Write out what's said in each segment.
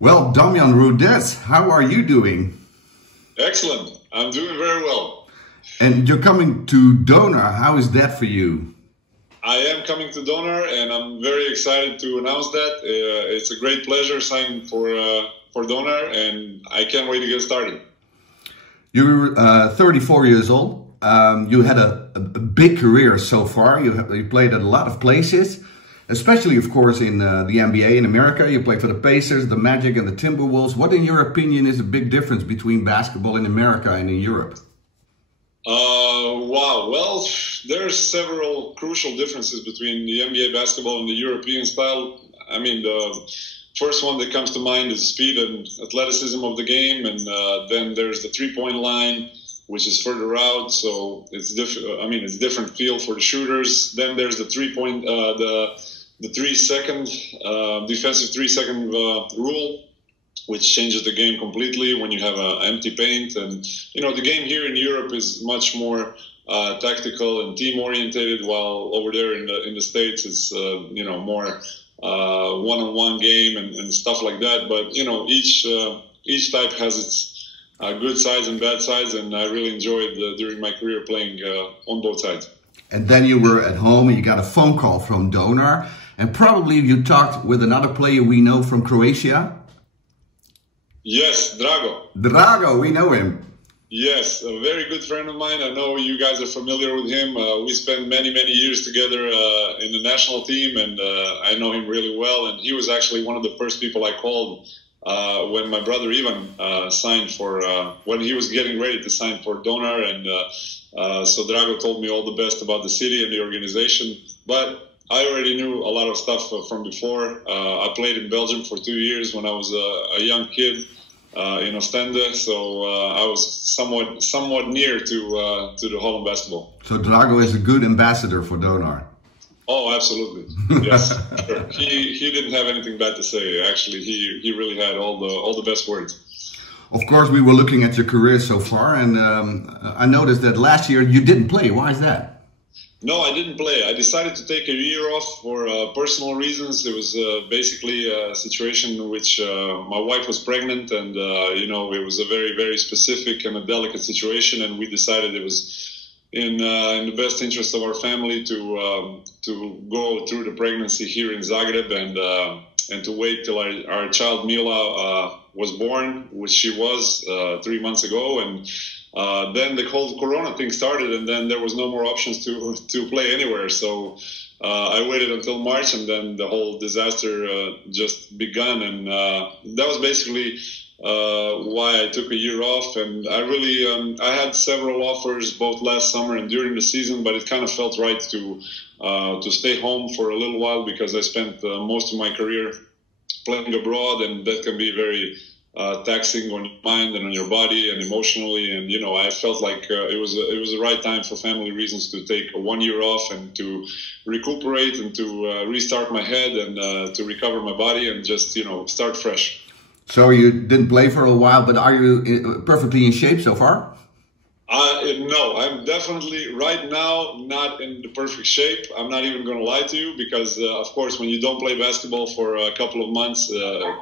Well, Damjan Rudež, how are you doing? Excellent. I'm doing very well. And you're coming to Donar. How is that for you? I am coming to Donar, and I'm very excited to announce that. It's a great pleasure signing for Donar, and I can't wait to get started. You're 34 years old. You had a big career so far. You played at a lot of places, especially, of course, in the NBA in America. You played for the Pacers, the Magic, and the Timberwolves. What, in your opinion, is a big difference between basketball in America and in Europe? Wow. Well, there's several crucial differences between the NBA basketball and the European style. I mean, the first one that comes to mind is speed and athleticism of the game, and then there's the three-point line, which is further out, so it's different. I mean, it's different feel for the shooters. Then there's the three-point, the 3-second defensive 3-second rule, which changes the game completely when you have an empty paint. And you know, the game here in Europe is much more tactical and team-orientated, while over there in the States it's you know, more one-on-one game and stuff like that. But you know, each type has its good sides and bad sides, and I really enjoyed during my career playing on both sides. And then you were at home and you got a phone call from Donar, and probably you talked with another player we know from Croatia. Yes, Drago. Drago, we know him. Yes, a very good friend of mine. I know you guys are familiar with him. We spent many years together in the national team, and I know him really well. And he was actually one of the first people I called when my brother Ivan signed for, when he was getting ready to sign for Donar. And so Drago told me all the best about the city and the organization. But I already knew a lot of stuff from before. I played in Belgium for 2 years when I was a young kid in Ostende, so I was somewhat near to the Holland basketball. So Drago is a good ambassador for Donar. Oh, absolutely. Yes, sure. He didn't have anything bad to say. Actually, he really had all the best words. Of course, we were looking at your career so far, and I noticed that last year you didn't play. Why is that? No, I didn't play. I decided to take a year off for personal reasons. It was basically a situation in which my wife was pregnant, and you know, it was a very specific and a delicate situation, and we decided it was in the best interest of our family to go through the pregnancy here in Zagreb and to wait till our child Mila was born, which she was 3 months ago, and then the whole Corona thing started, and then there was no more options to play anywhere. So I waited until March, and then the whole disaster just begun, and that was basically why I took a year off. And I really I had several offers both last summer and during the season, but it kind of felt right to stay home for a little while, because I spent most of my career playing abroad, and that can be very taxing on your mind and on your body and emotionally. And you know, I felt like it was the right time for family reasons to take 1 year off and to recuperate and to restart my head and to recover my body and just, you know, start fresh. So you didn't play for a while, but are you perfectly in shape so far? No, I'm definitely right now not in the perfect shape. I'm not even going to lie to you, because of course, when you don't play basketball for a couple of months,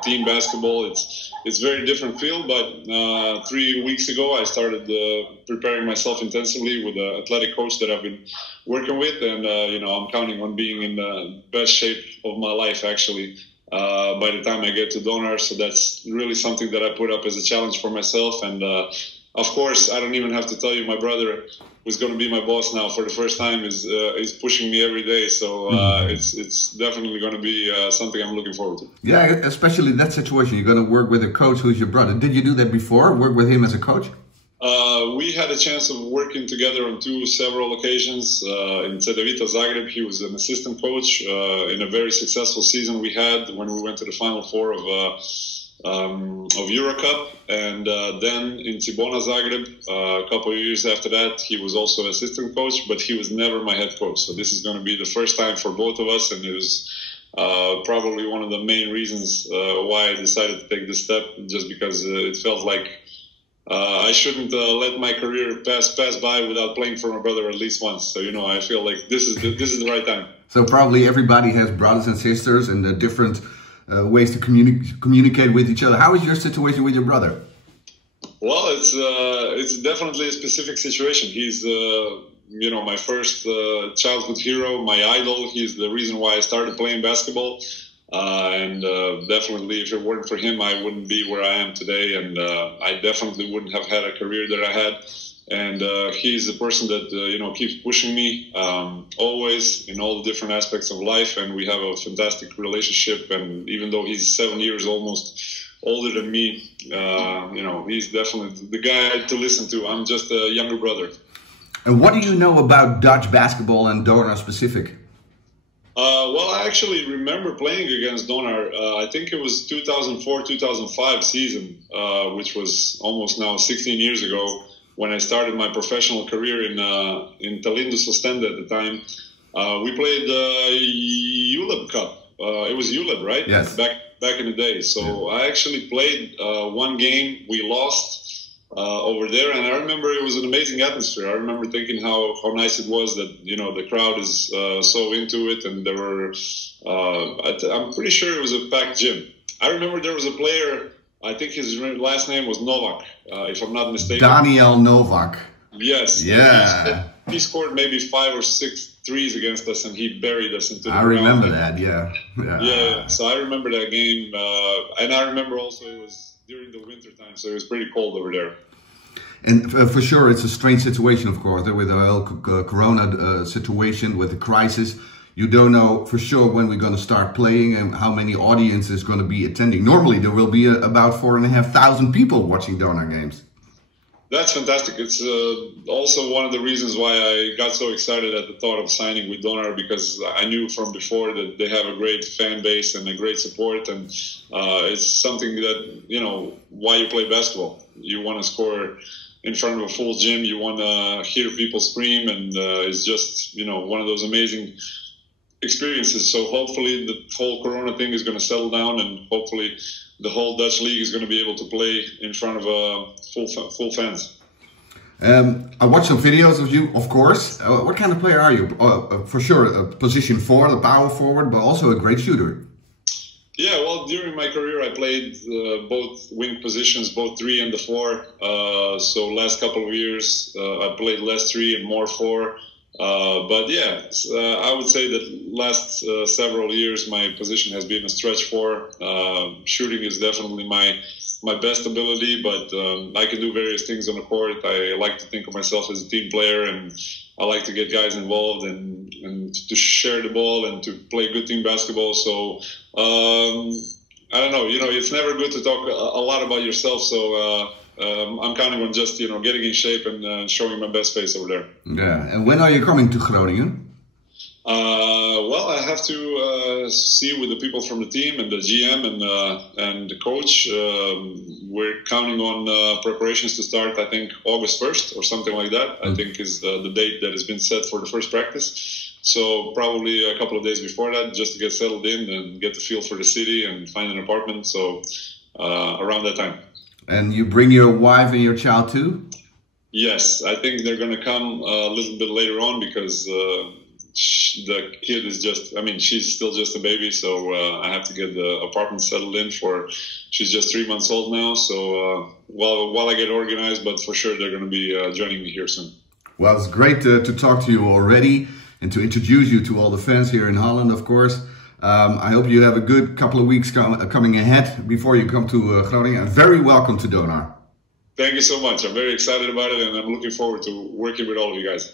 team basketball, it's very different feel. But 3 weeks ago, I started preparing myself intensively with an athletic coach that I've been working with, and you know, I'm counting on being in the best shape of my life actually by the time I get to Donar. So that's really something that I put up as a challenge for myself. And of course, I don't even have to tell you, my brother, who's going to be my boss now for the first time, is pushing me every day. So it's definitely going to be something I'm looking forward to. Yeah, especially in that situation, you're going to work with a coach who's your brother. Did you do that before? Work with him as a coach? We had a chance of working together on several occasions. In Cedevita Zagreb, he was an assistant coach in a very successful season we had when we went to the Final Four of Eurocup, and then in Cibona Zagreb, a couple of years after that, he was also assistant coach, but he was never my head coach. So this is going to be the first time for both of us, and it was probably one of the main reasons why I decided to take this step, just because it felt like I shouldn't let my career pass by without playing for my brother at least once. So, you know, I feel like this is the right time. So probably everybody has brothers and sisters in the different ways to communicate with each other. How is your situation with your brother? Well, it's definitely a specific situation. He's you know, my first childhood hero, my idol. He's the reason why I started playing basketball. And definitely, if it weren't for him, I wouldn't be where I am today, and I definitely wouldn't have had a career that I had. And he's the person that you know, keeps pushing me always in all the different aspects of life. And we have a fantastic relationship. And even though he's 7 years almost older than me, you know, he's definitely the guy to listen to. I'm just a younger brother. And what do you know about Dutch basketball and Donar specific? Well, I actually remember playing against Donar. I think it was 2004-2005 season, which was almost now 16 years ago, when I started my professional career in Talindus Ostende at the time. We played ULEB Cup. It was ULEB, right? Yes. Back in the day. So yeah. I actually played one game. We lost over there, and I remember it was an amazing atmosphere. I remember thinking how nice it was that, you know, the crowd is so into it, and there were I'm pretty sure it was a packed gym. I remember there was a player, I think his last name was Novak, if I'm not mistaken. Daniel Novak. Yes. Yeah. He scored maybe 5 or 6 threes against us, and he buried us into the ground. I remember that, yeah. Yeah, so I remember that game, and I remember also it was during the winter time, so it was pretty cold over there. And for sure, it's a strange situation, of course, with the whole corona situation, with the crisis. You don't know for sure when we're going to start playing and how many audience is going to be attending. Normally, there will be about 4,500 people watching Donar games. That's fantastic. It's also one of the reasons why I got so excited at the thought of signing with Donar, because I knew from before that they have a great fan base and a great support, and it's something that, you know, why you play basketball. You want to score in front of a full gym, you want to hear people scream, and it's just, you know, one of those amazing experiences. So hopefully the whole corona thing is going to settle down, and hopefully the whole Dutch league is going to be able to play in front of full fans. I watched some videos of you, of course. What kind of player are you? For sure, a position 4, the power forward, but also a great shooter. Yeah, well, during my career, I played both wing positions, both 3 and the 4. So last couple of years, I played less 3 and more 4. But yeah, I would say that last several years my position has been a stretch 4. Shooting is definitely my best ability, but I can do various things on the court. I like to think of myself as a team player, and I like to get guys involved and to share the ball and to play good team basketball. So I don't know, you know, it's never good to talk a lot about yourself. So I'm counting on just, you know, getting in shape and showing my best face over there. Yeah. And when are you coming to Groningen? Well, I have to see with the people from the team and the GM and the coach. We're counting on preparations to start, I think, August 1st or something like that. I think is the date that has been set for the first practice. So probably a couple of days before that, just to get settled in and get the feel for the city and find an apartment. So around that time. And you bring your wife and your child too? Yes, I think they're going to come a little bit later on, because the kid is just, I mean, she's still just a baby, so I have to get the apartment settled in for, she's just 3 months old now, so while I get organized, but for sure they're going to be joining me here soon. Well, it's great to talk to you already and to introduce you to all the fans here in Holland, of course. I hope you have a good couple of weeks coming ahead before you come to Groningen. And very welcome to Donar. Thank you so much. I'm very excited about it, and I'm looking forward to working with all of you guys.